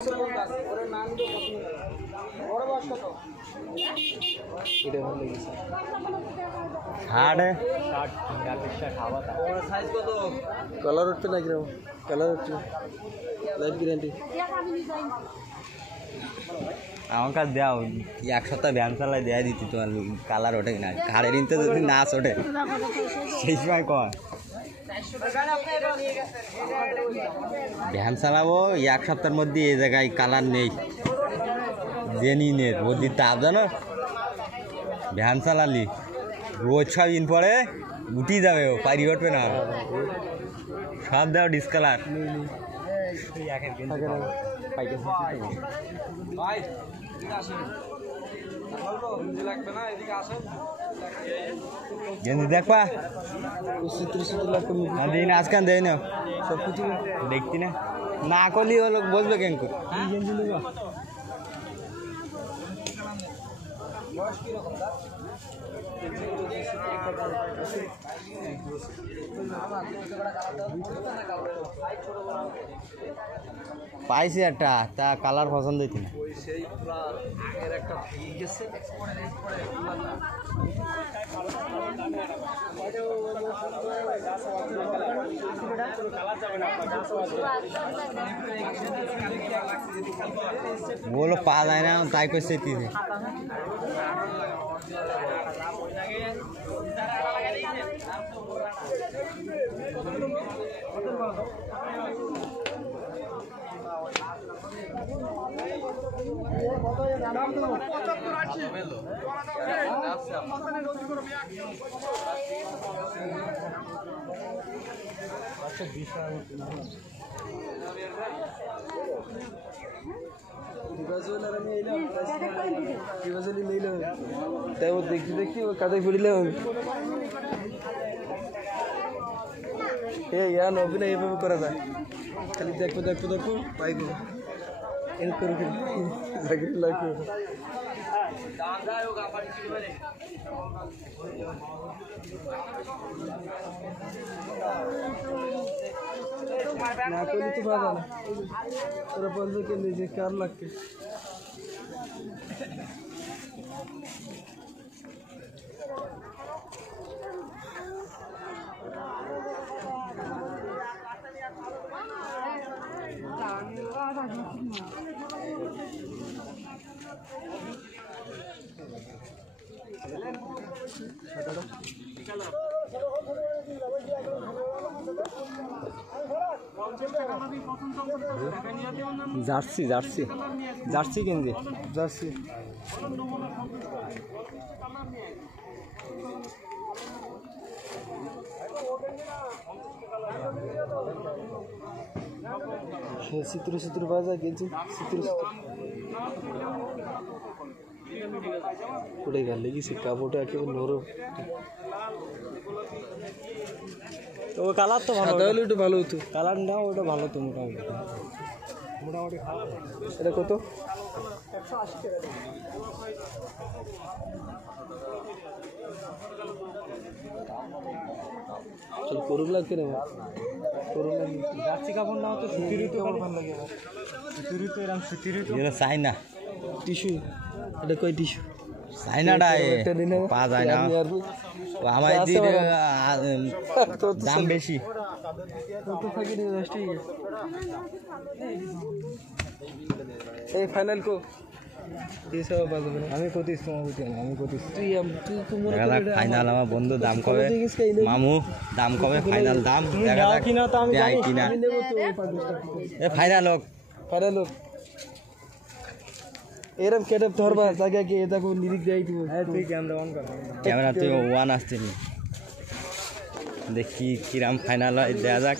hard है colour उठते लग रहा हूँ कलर उठते लाइफ ग्যারান্টি আমাকে দাও এক সপ্তাহ ভ্যান চালায় দেয়া দিতি তোমার কালার ওঠে না ঘাড়ের ইনতে যদি নাচ ওঠে সেই সময় কর ভ্যান চালাবো এক সপ্তাহের মধ্যে এই জায়গায় কালার নেই জেনিনের মধ্যে তাপ জানো ভ্যান চালালি রোজ সব ইন পরে উঠি যাবে ও পারি উঠবে না সব দাও ডিসকালার গেঞ্জি দেখবা দিন আজকাল দেয় না সব কিছু দেখতি না না করলি হলো বসবে কেন গেঞ্জি নেবা পাইছি একটা তা কালার পছন্দ হইতি না বলো পা যায় না তাই করছে তাই ও দেখি দেখি ও কাদায় পড়িলে ইয়ার অভিনয় এভাবে করা যায় খালি দেখো দেখো দেখো পাইবো এর করে লাগবে না করলে তো বাধা না তোরা বলবে কে নিজে কার লাগবে জার্সি জার্সি জার্সি গেঞ্জি জার্সি চিত্র চিত্র বাজা গেঞ্জি চিত্র উড়ে গেল লেগেছে কাপড়টা একেবারে নরম তো কালার তো ভালো হলে একটু ভালো হতো কালার না ওটা ভালো তো মোটামুটি মোটামুটি এটা কত 180 চল করুক লাগবে না করুক লাগবে জার্সি কাপড় না তো সুতির তো ভালো লাগে সুতির তো এরকম সুতির তো এটা চাই না টিস্যু এটা কই টিস্যু চাইনাটা পা যায় না আমার দিকে দাম বেশি কত থাকি নি ঠিক এই ফাইনাল কো দিশা বাজবে আমি কতিস আমি কতিস তুই মনে করে ফাইনাল আমার বন্ধু দাম কবে মামু দাম কবে ফাইনাল দাম দেখা যাক কিনা তো আমি জানি কিনা আমি নেব তো এ ফাইনাল হোক এরম কেটে ধরবা জায়গা কি এটা কো নিরিক দেই দিব তুই ক্যামেরা অন কর ক্যামেরা তুই ওয়ান আসছে নি দেখি কিরাম ফাইনাল হয় দেখা যাক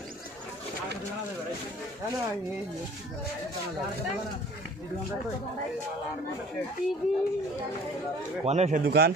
কোনে সে দোকান